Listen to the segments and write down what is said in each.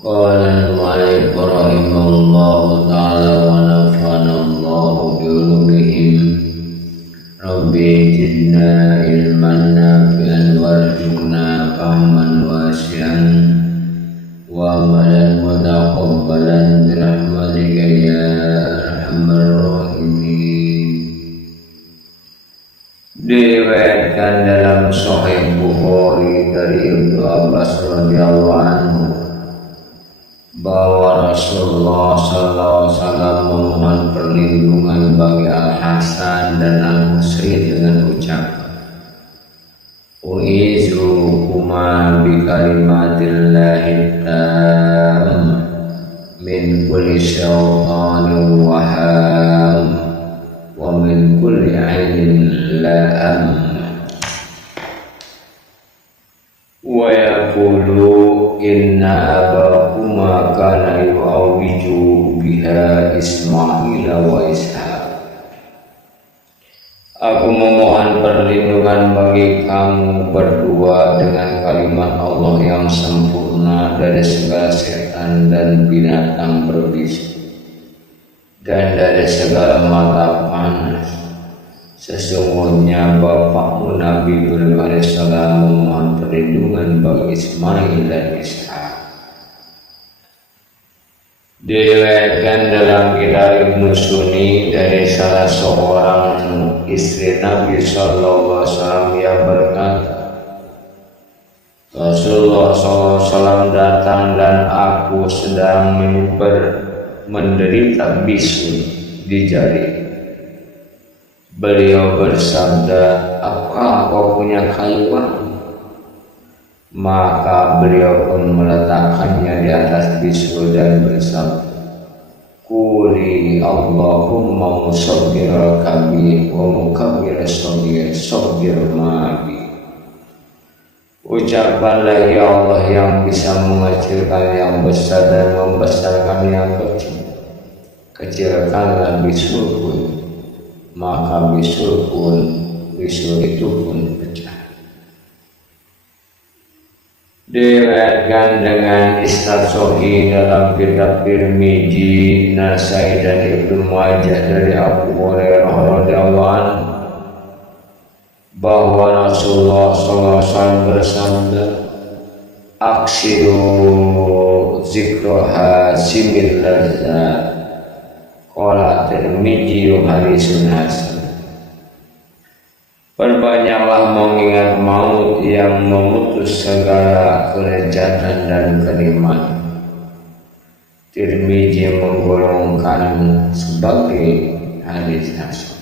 Qala al-mu'allif rahimahullahu ta'ala wa nafa'ana Allahu bi ulumihim. Rabbi zidna ilman nafi'an warzuqna fahman wasi'an wa amalan mutaqabbalan bi rahmatika ya arhamar rahimin. Diriwayatkan dalam Sahih Bukhari dari Ibnu Abbas radhiyallahu anhu bahwa Rasulullah SAW memohon perlindungan bagi Al-Hasan dan Al-Husain dengan ucapan, U'izukuma bi kalimatillahi tammah min kulli syaitanir waham wa min kulli ainin la'am wa yaqulu inna abakuma kana yu'awiju biha Ismail wa Ishaq. Aku memohon perlindungan bagi kamu berdua dengan kalimat Allah yang sempurna dari segala setan dan binatang berbisa dan dari segala mata panas. Sesungguhnya bapakmu Nabi Ibrahim alaihissalam memohon perlindungan bagi Ismail dan Ishaq. Diriwayatkan dalam kitab Ibnu Sunni dari salah seorang istri Nabi Sallallahu Alaihi Wasallam yang berkata, Rasulullah SAW datang dan aku sedang menderita bisu di jari. Beliau bersabda, apakah kau punya kayu wangi? Maka beliau pun meletakkannya di atas bisu dan bersabda, Quli Allahumma musabbir al-kabir wa mukabbir as-saghir saghir ma'abi. Ucapkanlah ya Allah yang bisa mengecilkan yang besar dan membesarkan yang kecil. Kecilkanlah bisuku, maka bisu itu pun pecah. Diriwayatkan dengan isnad sahih dalam kitab Tirmidzi, Nasai dan Ibnu Majah dari Abu Hurairah radhiyallahu anhu bahwa Rasulullah SAW bersabda, Aksiru zikroha simil lazat. Qala Tirmidzi hadisun hasan. Perbanyaklah mengingat maut yang memutus segala kelezatan dan kenikmatan. Tirmidzi menggolongkan sebagai hadis hasan.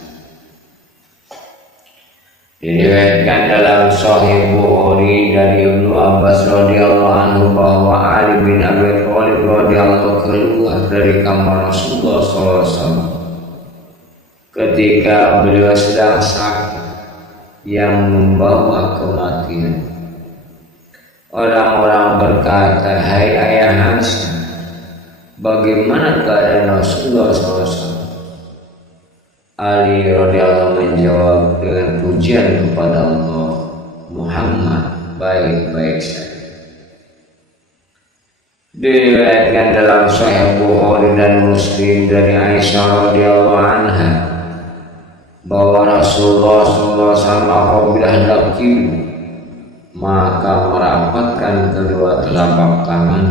Diriwayatkan dalam Sahih Bukhari dari Ibnu Abbas radhiyallahu anhu bahwa Ali bin Abi Thalib radhiyallahu keluar dari kamar Rasulullah SAW ketika beliau sedang sakit yang membawa kematian. Orang-orang berkata, hai ayah Hasan, bagaimana keadaan Rasulullah SAW? Ali radhiyallahu menjawab dengan pujian kepada Allah, Muhammad baik-baik saja. Diriwayatkan dalam Sahih Bukhari dan Muslim dari Aisyah radhiyallahu anha bahwa Rasulullah SAW apabila hendak tidur maka merapatkan kedua telapak tangan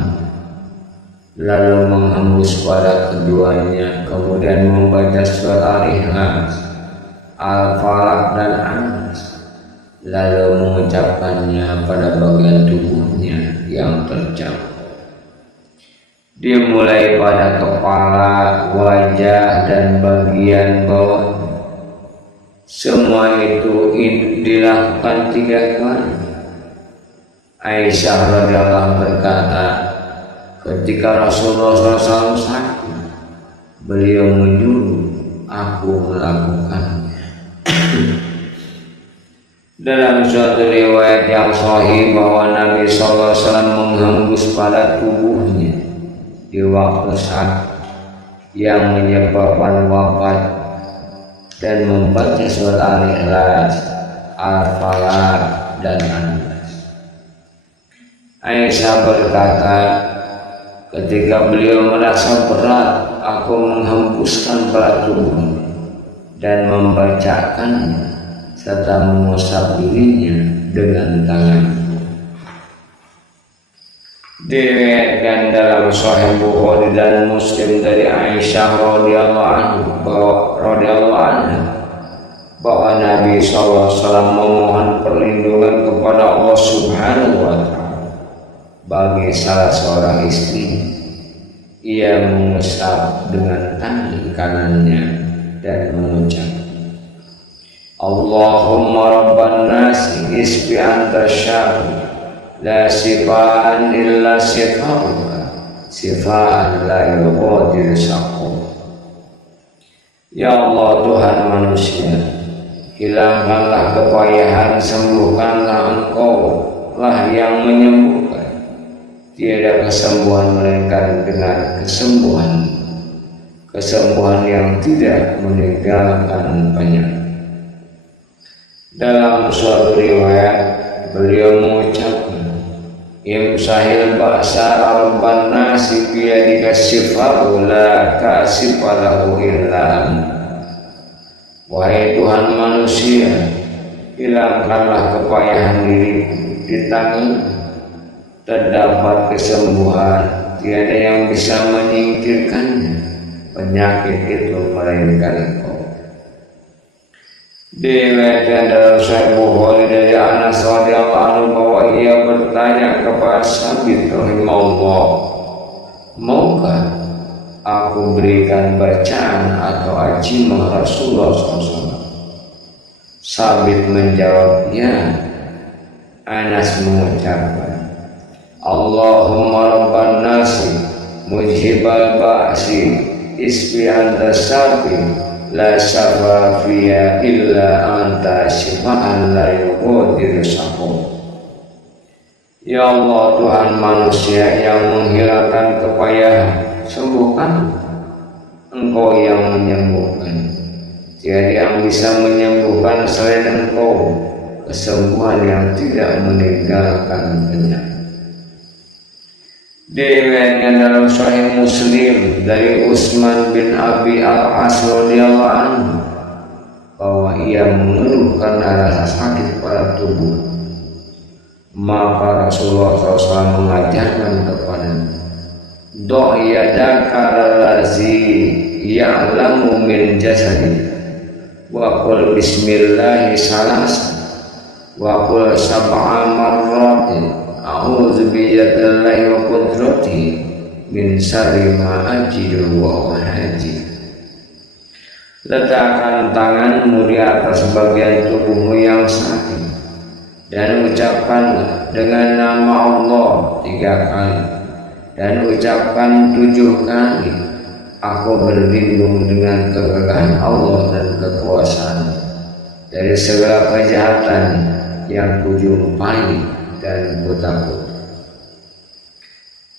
lalu menghembus pada keduanya, kemudian membaca surat Al-Ikhlas, Al-Falaq dan An-Nas, lalu mengucapkannya pada bagian tubuhnya yang terjangkau. Dimulai pada kepala, wajah dan bagian bawah. Semua itu dilakukan 3 kali. Aisyah radhiyallahu berkata, ketika Rasulullah SAW sakit, beliau menyuruh aku melakukannya. Dalam suatu riwayat yang sahih bahwa Nabi SAW menghembus pada tubuhnya di waktu sakit yang menyebabkan wafat dan membaca surat Al-Ikhlas, Al-Falaq dan An-Nas. Aisyah berkata, Ketika beliau merasa berat, aku menghempuskan berat tubuh dan membacakannya serta mengusap dirinya dengan tangan. Diriwayatkan dalam Sahih Bukhari dan Muslim dari Aisyah radhiyallahu anha bahwa Nabi SAW memohon perlindungan kepada Allah Subhanahu wa Ta'ala bagi salah seorang istri. Ia mengusap dengan tangan kanannya dan mengucap, Allahumma rabban nasi isfi anta syafi la sifaan illa sifauka sifaan la yughadiru saqam. Ya Allah Tuhan manusia, hilangkanlah kepayahan, sembuhkanlah Engkau lah yang menyembuhkan. Tiada kesembuhan melainkan dengan kesembuhan yang tidak meninggalkan penyakit. Dalam suatu riwayat beliau mengucapkan, Imsahil ba'sa rabban nasi biyadika sifa'u la kasifalahu illa. Wahai Tuhan manusia, hilangkanlah kepayahan diriku, di tangan terdapat kesembuhan, tiada yang bisa menyingkirkannya penyakit itu melainkan Engkau. Diriwayatkan dalam Sahih Bukhari dari Anas radhiyallahu anhu bahwa ia bertanya kepada Sabit rahimahullah, maukah aku berikan bacaan atau ajimah Rasulullah SAW? Sabit menjawab, ya. Anas mengucapkan, Allahumma rabban nasi mujhibal ba'si isfi anta syafi la syafafiya illa anta syifaan la yughadiru saqam. Ya Allah Tuhan manusia yang menghilangkan kepayahan, sembuhkan. Engkau yang menyembuhkan, tiada yang bisa menyembuhkan selain Engkau, kesembuhan yang tidak meninggalkan penyakit. Diriwayatkan dalam Sahih Muslim dari Utsman bin Abi Al-As radhiyallahu anhu bahwa ia mengeluhkan rasa sakit pada tubuh. Maka Rasulullah SAW mengajarkan kepadanya, Do' yadaka allazi ya'lamu min jasadi wa qul bismillahi salasa wa qul sab'a marratin a'udzu billahi wa qudratihi min syarri ma ajidu wa uhajir. Letakkan tanganmu di atas bagian tubuhmu yang sakit dan ucapkanlah dengan nama Allah 3 kali dan ucapkan 7 kali, aku berlindung dengan kegagahan Allah dan kekuasaan dari segala kejahatan yang kujumpai dan kutakut.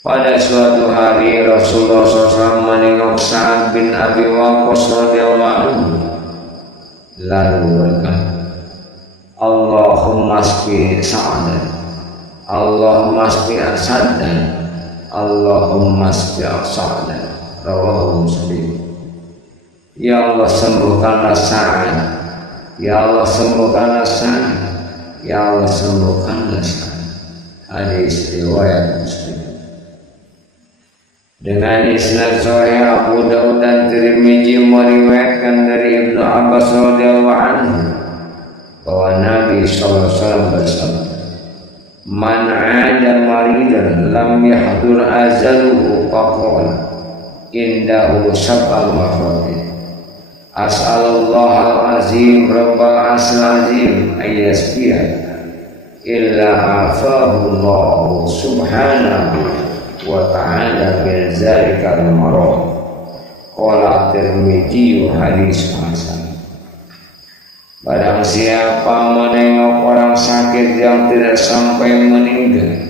Pada suatu hari Rasulullah SAW menengok Sa'ad bin Abi Waqqas radhiyallahu anhu, lalu berkata, Allahumma asqi Sa'adan, Allahumma asqi Sa'adan, Allahumma asqi Sa'adan. Rawahu Muslim. Ya Allah sembuhkanlah Sa'ad, ya Allah sembuhkanlah Sa'ad, ya Allah sembuhkanlah Sa'ad. Hadis riwayat Muslim. Dengan isnad sahih Abu Daud dan Tirmidzi meriwayatkan dari Ibnu Abbas radhiyallahu anhu bahwa Nabi SAW bersabda, Man 'ada maridan lam yahdur azaluhu faqala indahu sab'al marratin as'alullah al-azim rabbal asl azim ayyasbiha illa afahu Allah subhanahu wa ta'ala min zalikal marad. Qala Tirmidzi hadis hasan. Barang siapa menengok orang sakit yang tidak sampai meninggal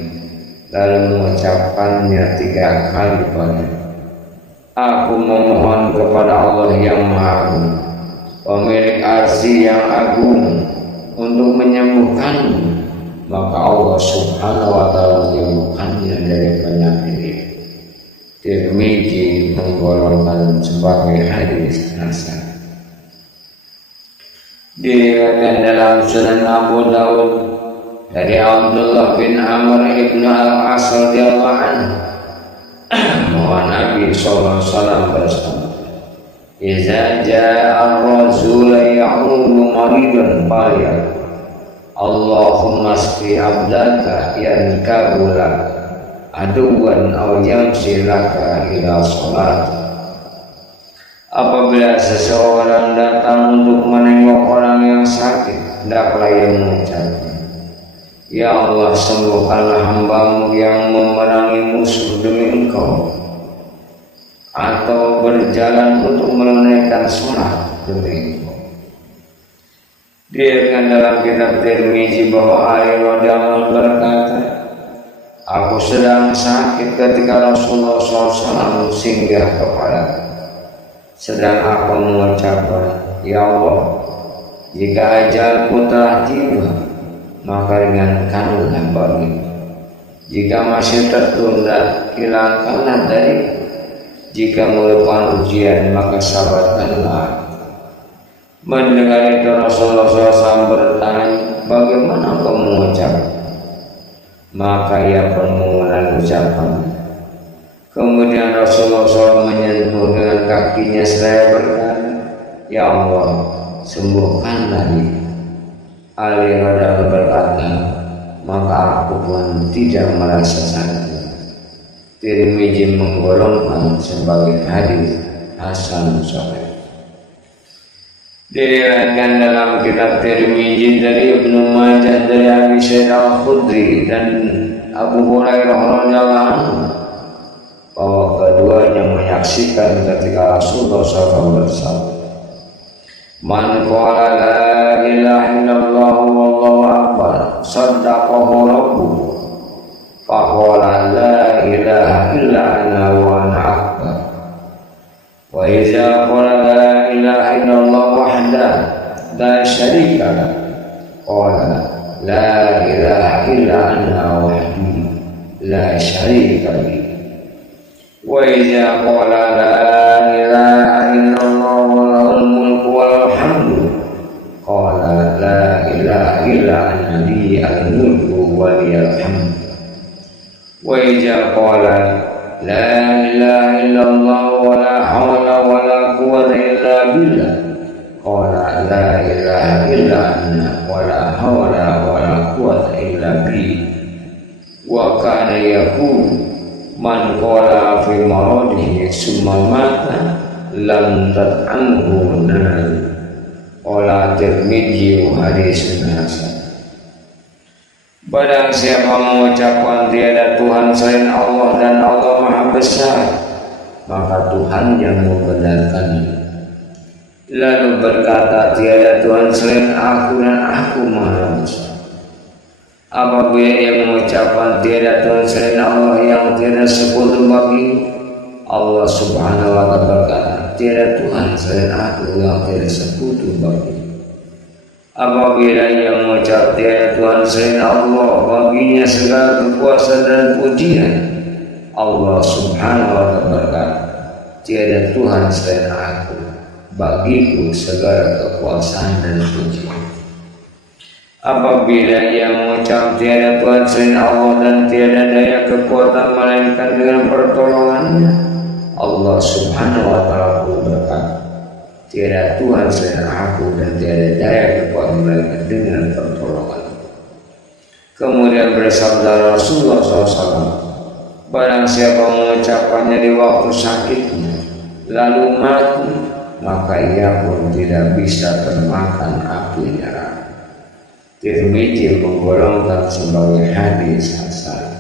lalu mengucapkannya 3 kali padanya, aku memohon kepada Allah yang Maha Agung, pemilik arsy yang agung, untuk menyembuhkanmu, maka Allah Subhanahu wa Ta'ala menyembuhkannya dari penyakit itu. Tirmidzi menggolongkan sebagai hadis hasan. Diriwayatkan dalam Sunan Abu Daud dari Abdullah bin Amr ibn al-As radhiyallahu anhu bahwa Nabi sallallahu alaihi wasallam bersabda, "Idza jaa ar-rasul ya'udu maridan faliyaqul Allahumma asqi abdaka yankabulak aduwan aw yamsi laka ila sholat." Apabila seseorang datang untuk menengok orang yang sakit, hendaklah ia mengucapkan, "Ya Allah, sembuhkanlah hambamu yang memerangi musuh demi Engkau," atau berjalan untuk menunaikan sholat demi Engkau. Diriwayatkan dalam kitab Tirmidzi bahwa Ali radhiyallahu berkata, "Aku sedang sakit ketika Rasulullah SAW singgah kepada. Sedang aku mengucapkan, Ya Allah, jika ajalku telah tiba, maka ringankanlah bagiku. Jika masih tertunda, hilangkanlah dariku. Jika merupakan ujian, maka sabarkanlah." Mendengar itu Rasulullah SAW bertanya, "Bagaimana kau mengucap?" Maka ia pun mengulang ucapan. Kemudian Rasulullah SAW menyentuh dengan kakinya seraya berkata, "Ya Allah, sembuhkanlah dia." Ali radhiyallahu berkata, "Maka aku pun tidak merasa sakit." Tirmidzi menggolongkan sebagai hadis hasan sahih. Diriwayatkan dalam kitab Tirmidzi dari Ibnu Majah dari Abi Sa'id Al-Khudri dan Abu Hurairah radhiyallahu anhu bahwa keduanya menyaksikan ketika Rasulullah SAW bersabda, "Man qala la ilaha illallah wallahu akbar saddaqahu rabbuh faqala la ilaha illa ana wa ana akbar wa idza qala la ilaha illallah wahdahu la syarika lahu qala la ilaha illa ana wahdi la syarika li wa idza qala la ilaha illallah walahul mulku wal hamdu qala la ilaha illa ana li al-mulku wa liyal hamd wa idza qala la ilaha illallah wa la hawla wa la quwwata illa billah qala la ilaha illa ana wa la hawla wa la quwwata illa billah wa kana yaqulu man qala fi maradihi summa mata lam tat'amhu nar." Qala Tirmidzi hadisun hasan. Barang siapa mengucapkan tiada Tuhan selain Allah dan Allah Maha Besar, maka Tuhan yang membenarkannya. Lalu berkata, "Tiada Tuhan selain aku dan aku Maha Besar." Apabila ia mengucapkan tiada Tuhan selain Allah yang tiada sekutu bagi, Allah Subhanahu wa ta'ala berkata, "Tiada Tuhan selain aku yang tiada sekutu bagi." Apabila ia mengucap tiada Tuhan selain Allah, baginya segala kekuasaan dan pujian, Allah Subhanahu wa ta'ala berkata, "Tiada Tuhan selain aku, bagiku segala kekuasaan dan pujian." Apabila ia mengucap tiada Tuhan selain Allah dan tiada daya kekuatan melainkan dengan pertolongannya, Allah Subhanahu wa ta'ala berkata, "Tiada Tuhan selain aku dan tiada daya kekuatan melainkan dengan pertolongannya." Kemudian bersabda Rasulullah SAW, "Barang siapa mengucapkannya di waktu sakitnya lalu mati, maka ia pun tidak bisa termakan api neraka." Tirmidzi menggolongkan sebagai hadis hasan.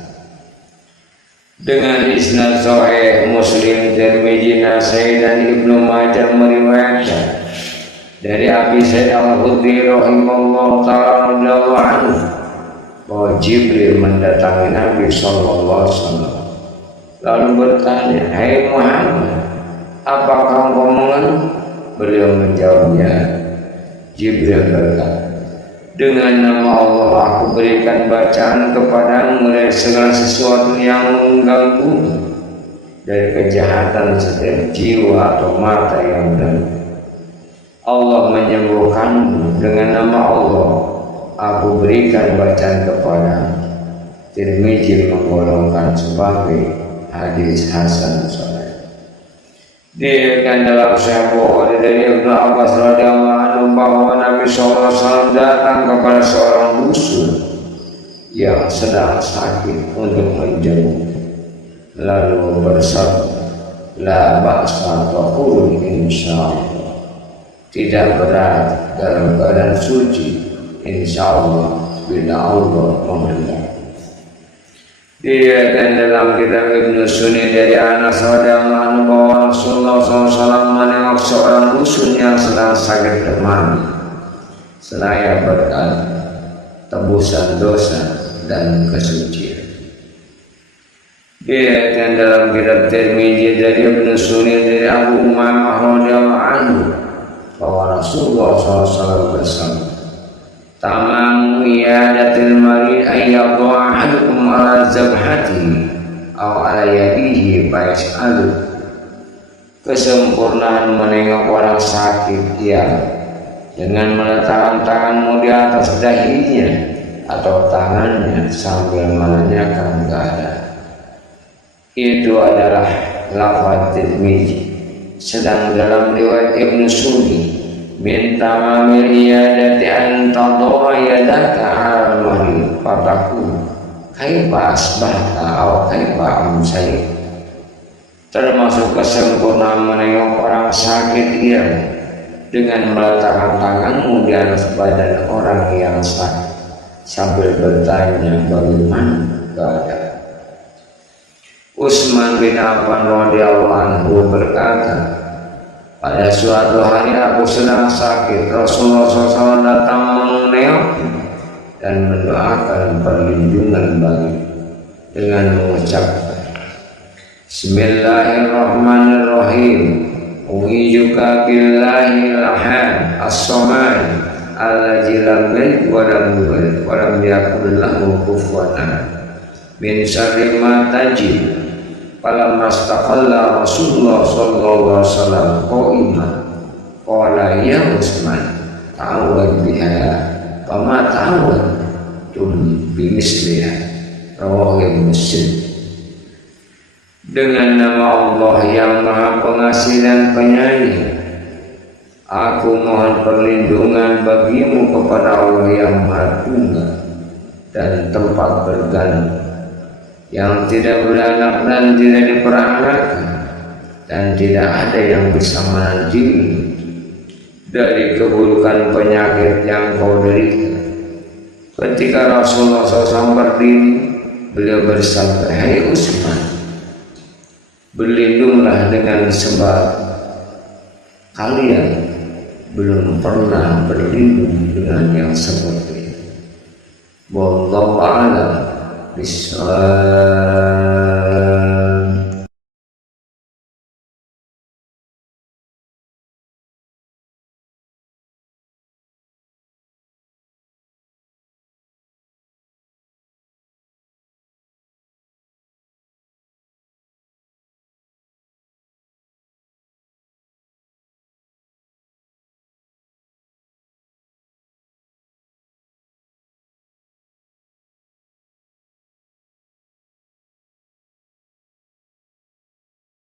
Dengan isnad sahih Muslim, Tirmidzi, Nasai dan Ibnu Majah meriwayatkan dari Abi Sa'id Al-Khudri rahimahullah ta'ala radhiyallahu anhu bahwa Jibril mendatangi Nabi sallallahu alaihi wasallam lalu bertanya, "Hai Muhammad, apakah engkau mengenal?" Beliau menjawabnya, Jibril berkata, "Dengan nama Allah aku berikan bacaan kepadamu dari segala sesuatu yang mengganggu dari kejahatan setiap jiwa atau mata yang benar. Allah menyembuhkanmu dengan nama Allah. Aku berikan bacaan kepada. Tirmizi menggolongkan sebagai hadis hasan sahih. Diriwayatkan dalam Sahih Bukhari dari Ibnu Abbas radhiyallahu anhu bahwa Nabi sallallahu alaihi wasallam datang kepada seorang dusun yang sedang sakit untuk menjenguk, lalu bersabda, la ba'sa taqul insyaallah, tidak berat dalam keadaan suci, insyaallah bila Allah menghendaki. Diriwayatkan dalam kitab Ibnu Sunni dari Anas radhiyallahu anhu bahwa Rasulullah SAW menengok seorang dusun yang sedang sakit demam, seraya berkat tebusan dosa dan kesucian. Diriwayatkan dalam kitab Tirmizi dari Ibnu Sunni dari Abu Umamah radhiyallahu anhu bahwa Rasulullah SAW bersabda, tamam iyadatil marid ayyadhu ahadukum ala zabhatihi aw ala yadihi fayas'alu. Kesempurnaan menengok orang sakit ialah dengan meletakkan tanganmu di atas dahinya atau tangannya sambil menanyakan keadaan. Itu adalah lafaz Tirmizi. Sedang dalam riwayat Ibnu Sunni, min tamamil iyadati an tadha yadaka 'alal marid fataku kaifa asbahta aw kaifa amsayta. Termasuk kesempurnaan menengok orang sakit ialah dengan meletakkan tanganmu di atas badan orang yang sakit sambil bertanya bagaimana keadaan. Utsman bin Affan radhiyallahu anhu berkata, pada suatu hari aku sedang sakit, Rasulullah SAW datang menengokku dan mendoakan perlindungan bagi dengan mengucapkan, Bismillahirrahmanirrahim, u'izuka billahil ahad as-samad alladzi lam yalid wa lam yulad wa lam yakul lahu kufuwan ahad min syarri ma tajid. Falamma istaqalla Rasulullah sallallahu alaihi wasallam qa'iman qala ya Utsman ta'awwad biha fama ta'awwad bimisliha, rawahu Muslim. Dengan nama Allah yang Maha Pengasih dan Penyayang, aku mohon perlindungan bagimu kepada Allah yang Maha Tunggal dan tempat bergantung, yang tidak beranak dan tidak diperanakan, dan tidak ada yang bisa menandingi dari keburukan penyakit yang kau derita. Ketika Rasulullah SAW berdiri, beliau bersabda, hai Utsman, berlindunglah dengan sebab kalian belum pernah berlindung dengan yang seperti itu. Wallahu a'lam bishawab.